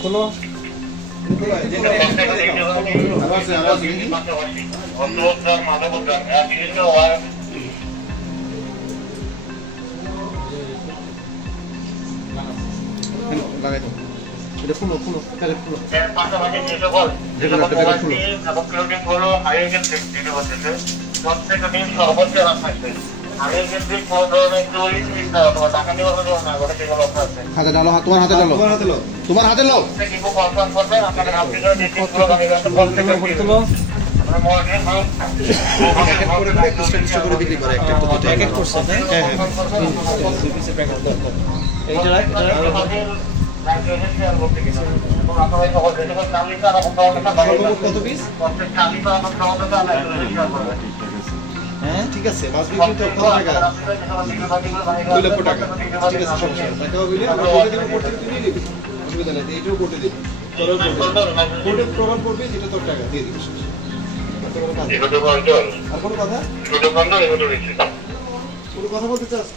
খোলো লাগাই দাও এটা খুলো খুলো তাহলে খুলো পাশাপাশি যে সকল হলো হাইওয়ের দিকে হচ্ছে প্রত্যেকটা দিন সর্বোচ্চ রাখছে আমি কিন্তু কোন ধরনের চুরি চিন্তা অথবা টাকা নেওয়ার জন্য না করে সেগুলো আছে হাতে ডালো তোমার হাতে ডালো তোমার হাতে নাও কিন্তু কনফার্ম করবেন আপনাদের আপনি যদি ডিটেইলসগুলো আমি বল থেকে করে তুলো আমরা মর্নিং হাউস প্যাকেট করে একটা করে বিক্রি করে একটা তো প্যাকেট করছে হ্যাঁ হ্যাঁ দুই পিসের প্যাকেট দাও এইটা রাখ কত পিস হ্যাঁ ঠিক আছে মাছ বিক্রি তো কত টাকা 2 লক্ষ টাকা ঠিক আছে সমস্যা টাকা হইলে আমরা কোটে দেব কোটে নিয়ে নিবি অসুবিধা নেই এইটাও কোটে দেব তোর কোটে প্রোগ্রাম করবি যেটা তোর টাকা দিয়ে দিবি আর কোনো কথা ছোট বন্ধ এগুলো দিচ্ছি কোনো কথা বলতে চাস